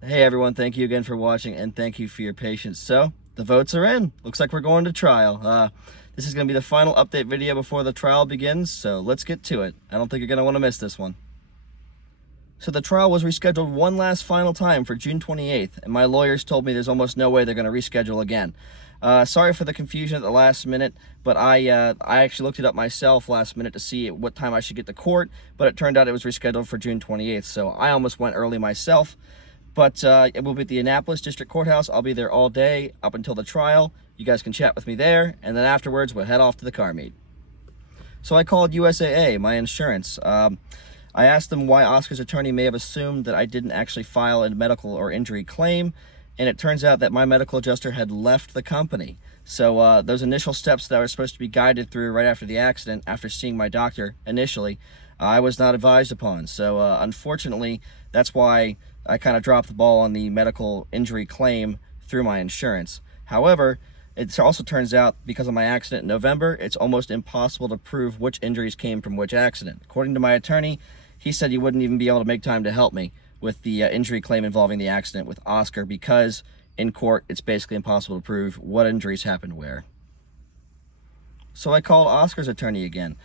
Hey everyone, thank you again for watching and thank you for your patience. So, the votes are in. Looks like we're going to trial. This is going to be the final update video before the trial begins, so let's get to it. I don't think you're going to want to miss this one. So the trial was rescheduled one last final time for June 28th, and my lawyers told me there's almost no way they're going to reschedule again. Sorry for the confusion at the last minute, but I actually looked it up myself last minute to see what time I should get to court, but it turned out it was rescheduled for June 28th, so I almost went early myself. But it will be at the Annapolis District Courthouse. I'll be there all day up until the trial. You guys can chat with me there, and then afterwards we'll head off to the car meet. So I called USAA, my insurance. I asked them why Oscar's attorney may have assumed that I didn't actually file a medical or injury claim, and it turns out that my medical adjuster had left the company. So those initial steps that I was supposed to be guided through right after the accident, after seeing my doctor initially, I was not advised upon. So unfortunately, that's why I kind of dropped the ball on the medical injury claim through my insurance. However, it also turns out because of my accident in November, it's almost impossible to prove which injuries came from which accident. According to my attorney, he said he wouldn't even be able to make time to help me with the injury claim involving the accident with Oscar because in court, it's basically impossible to prove what injuries happened where. So I called Oscar's attorney again.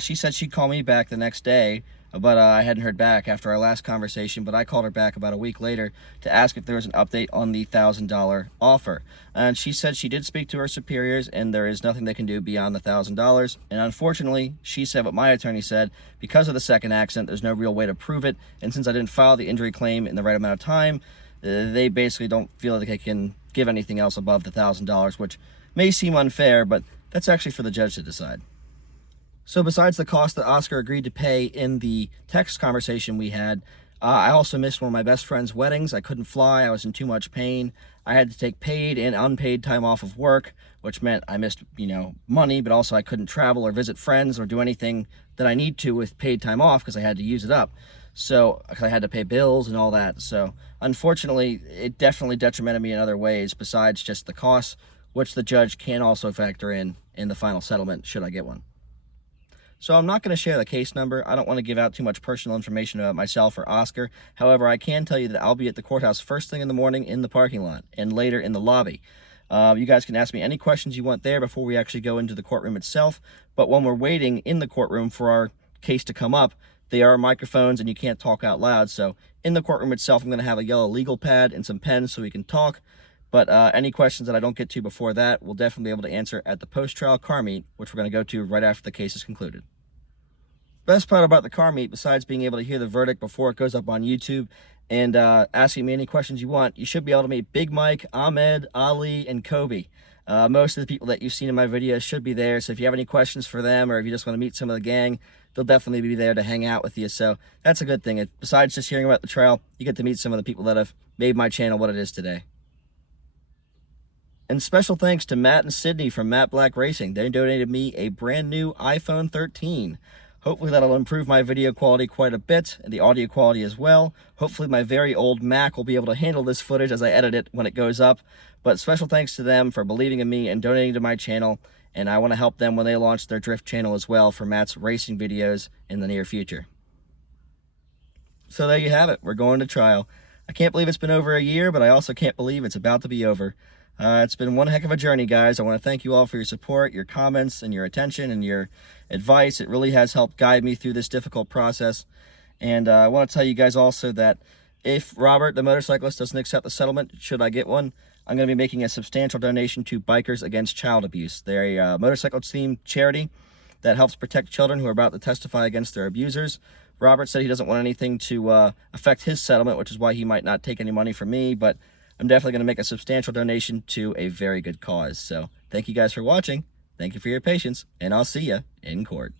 She said she'd call me back the next day, but I hadn't heard back after our last conversation, but I called her back about a week later to ask if there was an update on the $1,000 offer. And she said she did speak to her superiors and there is nothing they can do beyond the $1,000. And unfortunately, she said what my attorney said, because of the second accident, there's no real way to prove it. And since I didn't file the injury claim in the right amount of time, they basically don't feel like they can give anything else above the $1,000, which may seem unfair, but that's actually for the judge to decide. So besides the cost that Oscar agreed to pay in the text conversation we had, I also missed one of my best friend's weddings. I couldn't fly. I was in too much pain. I had to take paid and unpaid time off of work, which meant I missed, money, but also I couldn't travel or visit friends or do anything that I need to with paid time off because I had to use it up. So, because I had to pay bills and all that. So, unfortunately, it definitely detrimented me in other ways besides just the costs, which the judge can also factor in the final settlement should I get one. So I'm not going to share the case number. I don't want to give out too much personal information about myself or Oscar. However, I can tell you that I'll be at the courthouse first thing in the morning in the parking lot and later in the lobby. You guys can ask me any questions you want there before we actually go into the courtroom itself. But when we're waiting in the courtroom for our case to come up, there are microphones and you can't talk out loud. So in the courtroom itself, I'm going to have a yellow legal pad and some pens so we can talk. But any questions that I don't get to before that, we'll definitely be able to answer at the post-trial car meet, which we're going to go to right after the case is concluded. Best part about the car meet, besides being able to hear the verdict before it goes up on YouTube and asking me any questions you want, you should be able to meet Big Mike, Ahmed, Ali, and Kobe. Most of the people that you've seen in my videos should be there, so if you have any questions for them or if you just want to meet some of the gang, they'll definitely be there to hang out with you. So that's a good thing. Besides just hearing about the trial, you get to meet some of the people that have made my channel what it is today. And special thanks to Matt and Sydney from Matt Black Racing. They donated me a brand new iPhone 13. Hopefully that'll improve my video quality quite a bit, and the audio quality as well. Hopefully my very old Mac will be able to handle this footage as I edit it when it goes up. But special thanks to them for believing in me and donating to my channel, and I want to help them when they launch their drift channel as well for Matt's racing videos in the near future. So there you have it. We're going to trial. I can't believe it's been over a year, but I also can't believe it's about to be over. It's been one heck of a journey, guys. I want to thank you all for your support, your comments, and your attention, and your advice. It really has helped guide me through this difficult process. And I want to tell you guys also that if Robert, the motorcyclist, doesn't accept the settlement, should I get one, I'm going to be making a substantial donation to Bikers Against Child Abuse. They're a motorcycle-themed charity that helps protect children who are about to testify against their abusers. Robert said he doesn't want anything to affect his settlement, which is why he might not take any money from me, but I'm definitely going to make a substantial donation to a very good cause. So thank you guys for watching. Thank you for your patience, and I'll see you in court.